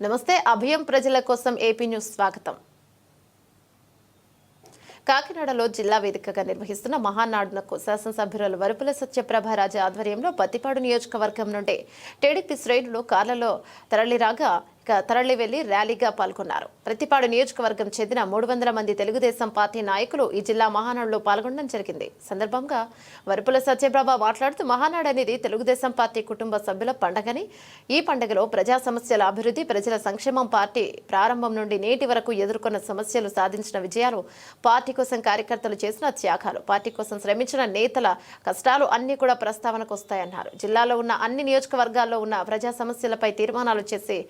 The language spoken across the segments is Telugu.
నమస్తే అభయం ప్రజల కోసం ఏపీ న్యూస్ స్వాగతం. కాకినాడలో జిల్లా వేదికగా నిర్వహిస్తున్న మహానాడునకు శాసనసభ్యురాలు వరుపుల సత్యప్రభారాజు ఆధ్వర్యంలో పత్తిపాడు నియోజకవర్గం నుండి టీడీపీ శ్రేణులు కార్లలో తరలి వెళ్లి ర్యాలీగా పాల్గొన్నారు. ప్రతిపాడు నియోజకవర్గం చెందిన 300 మంది తెలుగుదేశం పార్టీ నాయకులు ఈ జిల్లా మహానాడులో పాల్గొనడం జరిగింది. సందర్భంగా వరుపుల సత్యప్రభ మాట్లాడుతూ మహానాడు అనేది తెలుగుదేశం పార్టీ కుటుంబ సభ్యుల పండగని, ఈ పండుగలో ప్రజా సమస్యల అభివృద్ధి, ప్రజల సంక్షేమం, పార్టీ ప్రారంభం నుండి నేటి వరకు ఎదుర్కొన్న సమస్యలు, సాధించిన విజయాలు, పార్టీ కోసం కార్యకర్తలు చేసిన త్యాగాలు, పార్టీ కోసం శ్రమించిన నేతల కష్టాలు అన్ని కూడా ప్రస్తావనకు వస్తాయన్నారు. జిల్లాలో ఉన్న అన్ని నియోజకవర్గాల్లో ఉన్న ప్రజా సమస్యలపై తీర్మానాలు చేసి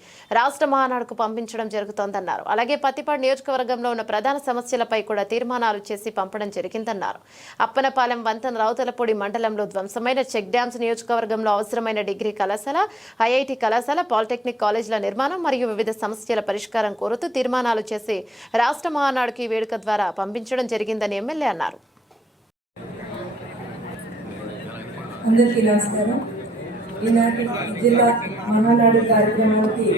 రాష్ట్ర మహానాడుకు పంపించడం జరుగుతోందన్నారు. అలాగే పత్తిపాడు నియోజకవర్గంలో ఉన్న ప్రధాన సమస్యలపై కూడా తీర్మానాలు చేసి పంపడం జరిగిందన్నారు. అప్పనపాలెం, వంతెన, రావుతలపూడి మండలంలో ధ్వంసమైన చెక్ డ్యామ్స్, నియోజకవర్గంలో అవసరమైన డిగ్రీ కళాశాల, ఐఐటి కళాశాల, పాలిటెక్నిక్ కాలేజీల నిర్మాణం మరియు వివిధ సమస్యల పరిష్కారం కోరుతూ తీర్మానాలు చేసి రాష్ట్ర మహానాడుకి వేడుక ద్వారా పంపించడం జరిగిందని ఎమ్మెల్యే అన్నారు. అందరికీ నమస్కారం. ఈనాటి జిల్లా మహానాడు కార్యక్రమానికి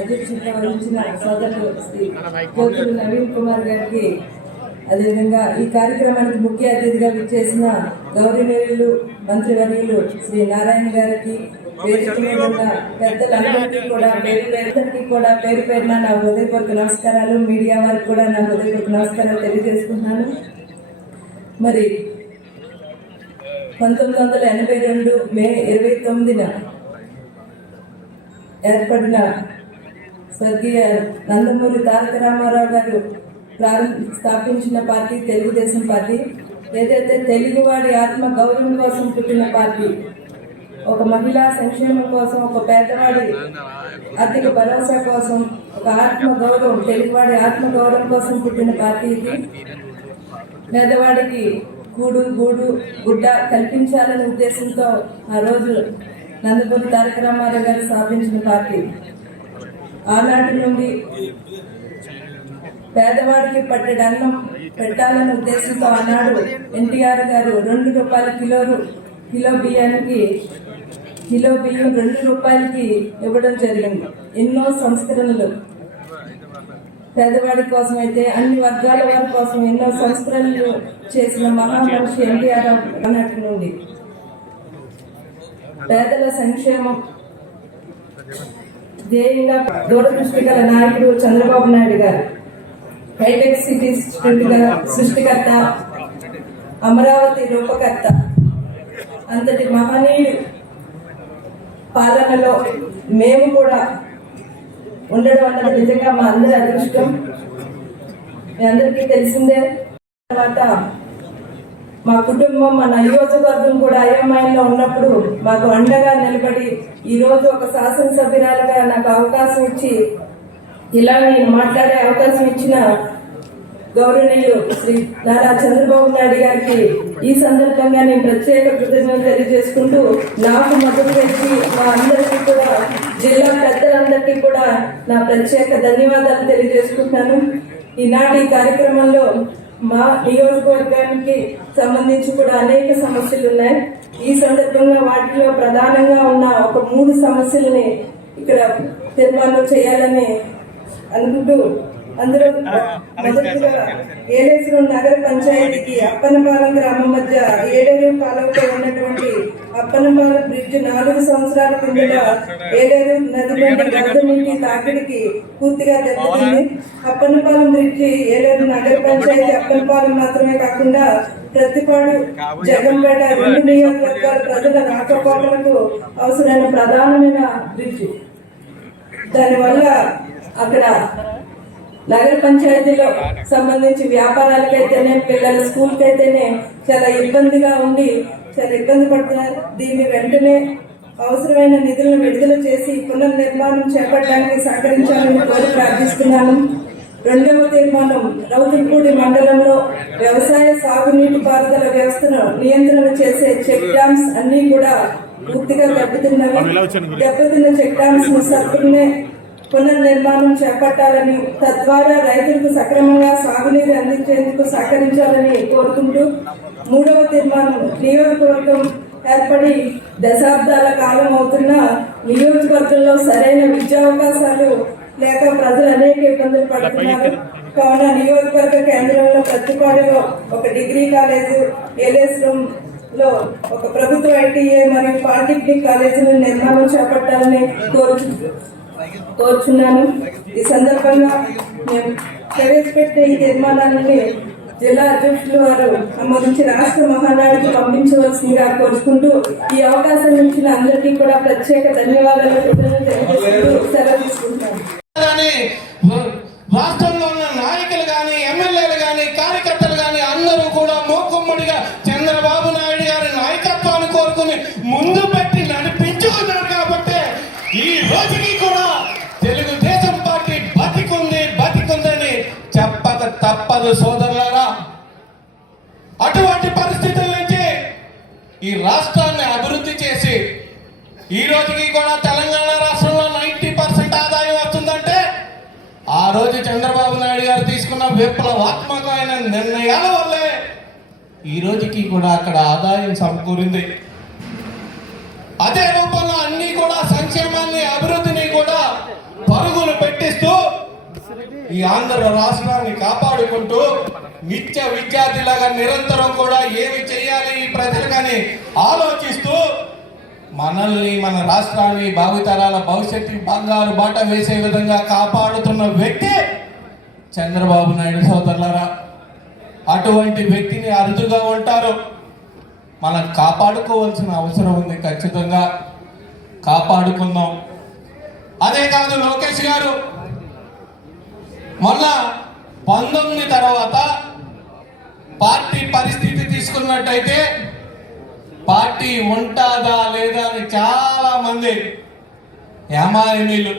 అధ్యక్షత వహించిన సోదరులు శ్రీ జ్యోతులు నవీన్ కుమార్ గారికి, అదేవిధంగా ఈ కార్యక్రమానికి ముఖ్య అతిథిగా విచ్చేసిన గౌరవనీయులు మంత్రివర్యులు శ్రీ నారాయణ గారికి, వేదిక మీద ఉన్న పెద్దలందరికీ కూడా పేరు పేరున నా హృదయపూర్వక నమస్కారాలు, మీడియా వారికి కూడా నా హృదయపూర్వక నమస్కారాలు తెలియజేసుకుంటున్నాను. మరి 1982 మే 29న ఏర్పడిన స్వర్గీయ నందమూరి తారక రామారావు గారు స్థాపించిన పార్టీ తెలుగుదేశం పార్టీ. ఏదైతే తెలుగువాడి ఆత్మ గౌరవం కోసం పుట్టిన పార్టీ, ఒక మహిళా సంక్షేమం కోసం, ఒక పేదవాడి ఆర్థిక భరోసా కోసం, ఒక ఆత్మ గౌరవం, తెలుగువాడి ఆత్మ గౌరవం కోసం పుట్టిన పార్టీ ఇది. పేదవాడికి కూడు, గూడు, గుడ్డ కల్పించాలనే ఉద్దేశంతో ఆ రోజు నందమూరి తారక రామారావు గారు స్థాపించిన పార్టీ. ఆనాటి నుండి పేదవాడికి పట్టెడు అన్నం పెట్టాలనే ఉద్దేశంతో ఆనాడు ఎన్టీఆర్ గారు 2 రూపాయల కిలో బియ్యం 2 రూపాయలకి ఇవ్వడం జరిగింది. ఎన్నో సంస్కరణలు పేదవాడి కోసం అయితే అన్ని వర్గాల వారి కోసం ఎన్నో సంస్కరణలు చేసిన మహామనిషి ఎన్టీఆర్ అన్నటి నుండి పేదల సంక్షేమం ధ్యేయంగా దూరదృష్టి గల నాయకుడు చంద్రబాబు నాయుడు గారు, హైటెక్ సిటీ సృష్టికర్త, అమరావతి రూపకర్త, అంతటి మహనీయుడు పాలనలో మేము కూడా ఉండడం అన్నది నిజంగా మా అందరి అదృష్టం. మీ అందరికీ తెలిసిందే. తర్వాత మా కుటుంబం, మా నియోజకవర్గం కూడా అయోమయంలో ఉన్నప్పుడు మాకు అండగా నిలబడి ఈరోజు ఒక శాసనసభ్యురాలుగా నాకు అవకాశం ఇచ్చి ఇలా నేను మాట్లాడే అవకాశం ఇచ్చిన గౌరవనీయులు శ్రీ నారా చంద్రబాబు నాయుడు గారికి ఈ సందర్భంగా నేను ప్రత్యేక కృతజ్ఞతలు తెలియజేసుకుంటూ, నాకు మద్దతు ఇచ్చి మా అందరికీ కూడా, జిల్లా పెద్దలందరికీ కూడా నా ప్రత్యేక ధన్యవాదాలు తెలియజేసుకుంటున్నాను. ఈనాటి కార్యక్రమంలో మా నియోజకవర్గానికి సంబంధించి కూడా అనేక సమస్యలు ఉన్నాయి. ఈ సందర్భంగా వాటిలో ప్రధానంగా ఉన్న ఒక 3 సమస్యలని ఇక్కడ తీర్మానం చేయాలని అనుకుంటూ, అందులో మొదటిగా ఏలేశ్వరం నగర పంచాయతీకి అప్పనపాలెం గ్రామం మధ్య ఏలేరు కాలువపై ఉన్నటువంటి అప్పనపాలెం బ్రిడ్జ్ 4 సంవత్సరాల కిందట ఏలేరు నది నుండి వరద నీటి తాకిడికి పూర్తిగా దెబ్బతింది. అప్పనపాలెం బ్రిడ్జి ఏలేరు నగర పంచాయతీ అప్పనపాలెం మాత్రమే కాకుండా ప్రతిపాడు, జగంపేట 2 నియోజకవర్గాల ప్రజల రాకపోకలకు అవసరమైన ప్రధానమైన బ్రిడ్జి. దానివల్ల అక్కడ నగర పంచాయతీలో సంబంధించి వ్యాపారాలకైతేనే, పిల్లల స్కూల్కి అయితేనే చాలా ఇబ్బందిగా ఉండి చాలా ఇబ్బంది పడుతున్నారు. దీన్ని వెంటనే అవసరమైన నిధులను విడుదల చేసి పునర్నిర్మాణం చేపట్టడానికి సహకరించాలని కోరి ప్రార్థిస్తున్నాను. 2వ తీర్మానం, రౌతులపూడి మండలంలో వ్యవసాయ సాగునీటి పారుదల వ్యవస్థను నియంత్రణ చేసే చెక్ డ్యామ్స్ అన్ని కూడా పూర్తిగా దెబ్బతిన్న చెక్ డ్యామ్స్ ను సత్వరమే పునర్నిర్మాణం చేపట్టాలని, తద్వారా రైతులకు సక్రమంగా సాగునీరు అందించేందుకు సహకరించాలని కోరుకుంటూ, 3వ తీర్మానం, నియోజకవర్గం ఏర్పడి దశాబ్దాల కాలం అవుతున్న నియోజకవర్గంలో సరైన విద్యావకాశాలు లేక ప్రజలు అనేక ఇబ్బందులు పడుతున్నారు. కావున నియోజకవర్గ కేంద్రంలో ప్రతిపాడులో ఒక డిగ్రీ కాలేజ్, ఎల్ఎస్ రూమ్ లో ఒక ప్రభుత్వ ఐటీఐ మరియు పాలిటెక్నిక్ కాలేజీల నిర్మాణం చేపట్టాలని కోరుచున్నాను. ఈ సందర్భంగా మేము ప్రవేశపెట్టిన ఈ తీర్మానాన్ని జిల్లా అధ్యక్షులు వారు ఆమోదించి రాష్ట్ర మహానాడుకి పంపించవలసిందిగా కోరుకుంటూ ఈ అవకాశం ఇచ్చిన అందరికీ కూడా ప్రత్యేక ధన్యవాదాలు తెలియజేస్తూ సెలవు తీసుకుంటున్నాను. రాష్ట్రంలో ఉన్న నాయకులు కానీ, ఎమ్మెల్యేలు కానీ, కార్యకర్తలు కానీ అందరూ కూడా మూకుమ్మడిగా చంద్రబాబు నాయుడు గారి నాయకత్వాన్ని కోరుకుని ముందు పెట్టి నడిపించుకున్నారు. కాబట్టి ఈ రోజుకి కూడా తెలుగుదేశం పార్టీ బతికుందని చెప్పక తప్పదు సోదరులారా. అటువంటి పరిస్థితుల నుంచి ఈ రాష్ట్రాన్ని అభివృద్ధి చేసి ఈ రోజుకి కూడా తెలంగాణ రాష్ట్రంలో 90% ఆదాయం వస్తుందంటే ఆ రోజు చంద్రబాబు నాయుడు గారు తీసుకున్న విప్లవాత్మకమైన నిర్ణయాల వల్లే ఈ రోజుకి కూడా అక్కడ ఆదాయం సమకూరింది. అదే రూపంలో అన్ని కూడా సంక్షేమాన్ని, అభివృద్ధిని కూడా పరుగులు పెట్టిస్తూ ఈ ఆంధ్ర రాష్ట్రాన్ని కాపాడుకుంటూ నిత్య విద్యార్థిలాగా నిరంతరం కూడా ఏమి చేయాలి ఈ ప్రజలకని ఆలోచిస్తూ మనల్ని, మన రాష్ట్రాన్ని, భావితరాల భవిష్యత్తు బంగారు బాట వేసే విధంగా కాపాడుతున్న వ్యక్తి చంద్రబాబు నాయుడు సోదరులారా. అటువంటి వ్యక్తిని అరుదుగా ఉంటారు. మనం కాపాడుకోవాల్సిన అవసరం ఉంది. ఖచ్చితంగా కాపాడుకుందాం. అదే కాదు, లోకేష్ గారు మొన్న 19 తర్వాత పార్టీ పరిస్థితి తీసుకున్నట్టయితే పార్టీ ఉంటుందా లేదా అని చాలా మంది ఏమాయమీలు,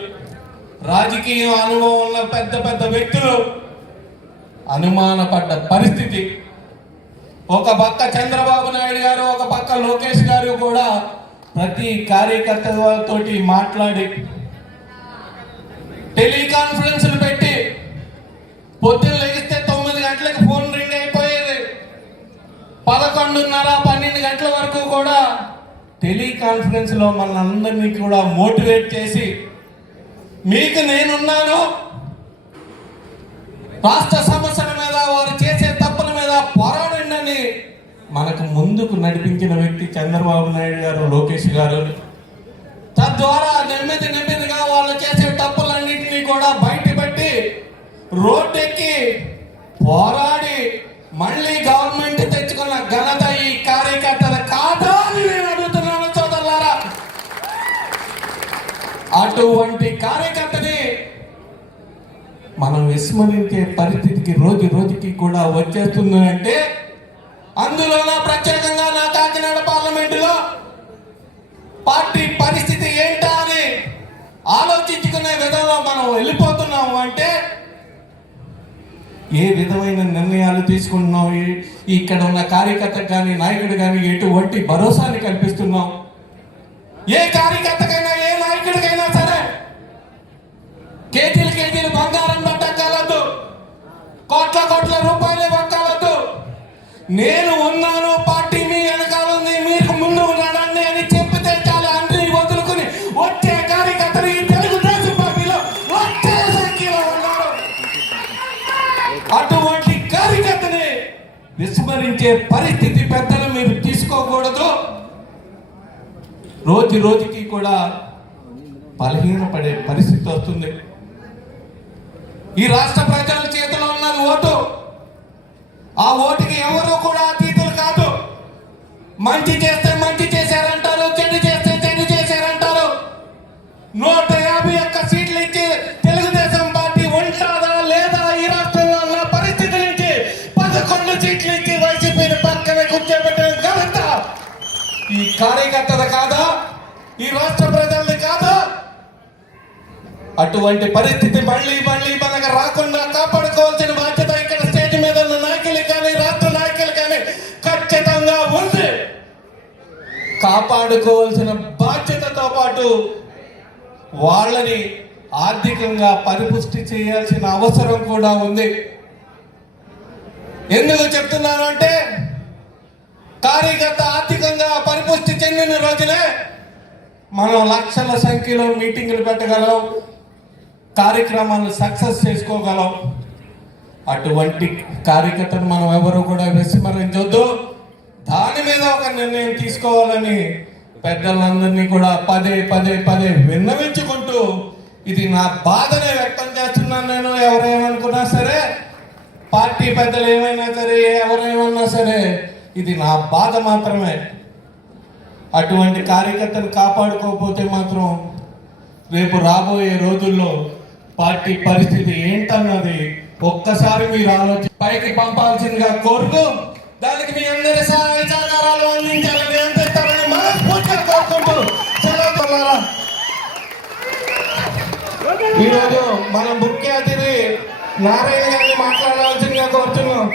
రాజకీయ అనుభవం ఉన్న పెద్ద పెద్ద వ్యక్తులు అనుమానపడ్డ పరిస్థితి. ఒక పక్క చంద్రబాబు నాయుడు గారు, ఒక పక్క లోకేష్ గారు కూడా ప్రతి కార్యకర్తలతోటి మాట్లాడి టెలికాన్ఫరెన్స్లు పెట్టి పొద్దున్న లేస్తే 9 గంటలకు ఫోన్ రింగ్ అయిపోయేది. 11:30, 12 గంటల వరకు కూడా టెలికాన్ఫరెన్స్ లో మన అందరినీ కూడా మోటివేట్ చేసి మీకు నేనున్నాను, రాష్ట్ర సమస్యల మీద, వారు చేసే తప్పుల మీద పోరాడండి అని మనకు ముందుకు నడిపించిన వ్యక్తి చంద్రబాబు నాయుడు గారు, లోకేష్ గారు. తద్వారా నెమ్మదిగా వాళ్ళు చేసే తప్పులన్నింటినీ కూడా బయటపెట్టి రోడ్డెక్కి పోరాడి మళ్ళీ గవర్నమెంట్ తెచ్చుకున్న ఘనత ఈ కార్యకర్తల కాదా అని నేను అడుగుతున్నాను సోదరులారా. అటువంటి కార్యకర్తని మనం విస్మరించే పరిస్థితికి రోజు రోజుకి కూడా వచ్చేస్తుంది. అంటే అందులోన ప్రత్యేకంగా నా కాకినాడ పార్లమెంటులో పార్టీ పరిస్థితి ఏంటా అని ఆలోచించుకునే విధంలో మనం వెళ్ళిపోతున్నాము. అంటే ఏ విధమైన నిర్ణయాలు తీసుకుంటున్నాం, ఇక్కడ ఉన్న కార్యకర్తకు కానీ, నాయకుడు కానీ ఎటువంటి భరోసాని కల్పిస్తున్నాం. ఏ కార్యకర్తకైనా, ఏ నాయకుడికైనా సరే కేజీలు బంగారం పట్టక్కలద్దు, కోట్ల రూపాయలు పక్కలద్దు. నేను ఉన్నాను, పార్టీ మీ వెనకాల ఉంది, మీకు ముందు ఉన్నాడండి అని చెప్పితే చాలా అన్ని వదులుకుని వచ్చే కార్యకర్తలు ఈ తెలుగుదేశం పార్టీలో వచ్చే సంఖ్యలో ఉన్నారు. అటువంటి కార్యకర్తని విస్మరించే పరిస్థితి పెద్దలు మీరు తీసుకోకూడదు. రోజు రోజుకి కూడా బలహీనపడే పరిస్థితి వస్తుంది. ఈ రాష్ట్ర ప్రజల చేతిలో ఉన్నది ఓటు. ఆ ఓటుకి ఎవరు కూడా అతీతులు కాదు. మంచి చేస్తే మంచి చేశారంటారు, చెడు చేస్తే చెడు చేశారంటారు. 151 సీట్లు ఇచ్చి తెలుగుదేశం పార్టీ ఉంటుందా లేదా ఈ రాష్ట్రంలో ఉన్న పరిస్థితి నుంచి 11 సీట్లు ఇచ్చి వైసీపీని పక్కనే కూర్చోబెట్టిన ఘనత ఈ కార్యకర్తది కాదా? ఈ రాష్ట్ర ప్రజలది కాదా? అటువంటి పరిస్థితి మళ్ళీ మనకు రాకుండా కాపాడుకోవాల్సిన బాధ్యత ఇక్కడ స్టేజ్ మీద ఉన్న నాయకులు కానీ, రాష్ట్ర నాయకులు కానీ ఖచ్చితంగా ఉంది. కాపాడుకోవాల్సిన బాధ్యతతో పాటు వాళ్ళని ఆర్థికంగా పరిపుష్టి చేయాల్సిన అవసరం కూడా ఉంది. ఎందుకు చెప్తున్నాను అంటే, కార్యకర్త ఆర్థికంగా పరిపుష్టి చెందిన రోజునే మనం లక్షల సంఖ్యలో మీటింగులు పెట్టగలం, కార్యక్రమాలు సక్సెస్ చేసుకోగలం. అటువంటి కార్యకర్తను మనం ఎవరు కూడా విస్మరించొద్దు. దాని మీద ఒక నిర్ణయం తీసుకోవాలని పెద్దలందరినీ కూడా పదే పదే పదే విన్నవించుకుంటూ ఇది నా బాధనే వ్యక్తం చేస్తున్నాను. నేను ఎవరేమనుకున్నా సరే, పార్టీ పెద్దలు ఏమైనా సరే, ఎవరేమన్నా సరే, ఇది నా బాధ మాత్రమే. అటువంటి కార్యకర్తను కాపాడుకోకపోతే మాత్రం రేపు రాబోయే రోజుల్లో పార్టీ పరిస్థితి ఏంటన్నది ఒక్కసారి మీరు పైకి పంపాల్సిందిగా కోరుతూ దానికి మీ అందరి సహాయ సహకారాలు అందించాలని అందిస్తారని మనస్ఫూర్తిగా కోరుకుంటూ సెలవు. ఈరోజు మన ముఖ్య అతిథి నారాయణ గారిని మాట్లాడాల్సిందిగా కోరుతున్నాం.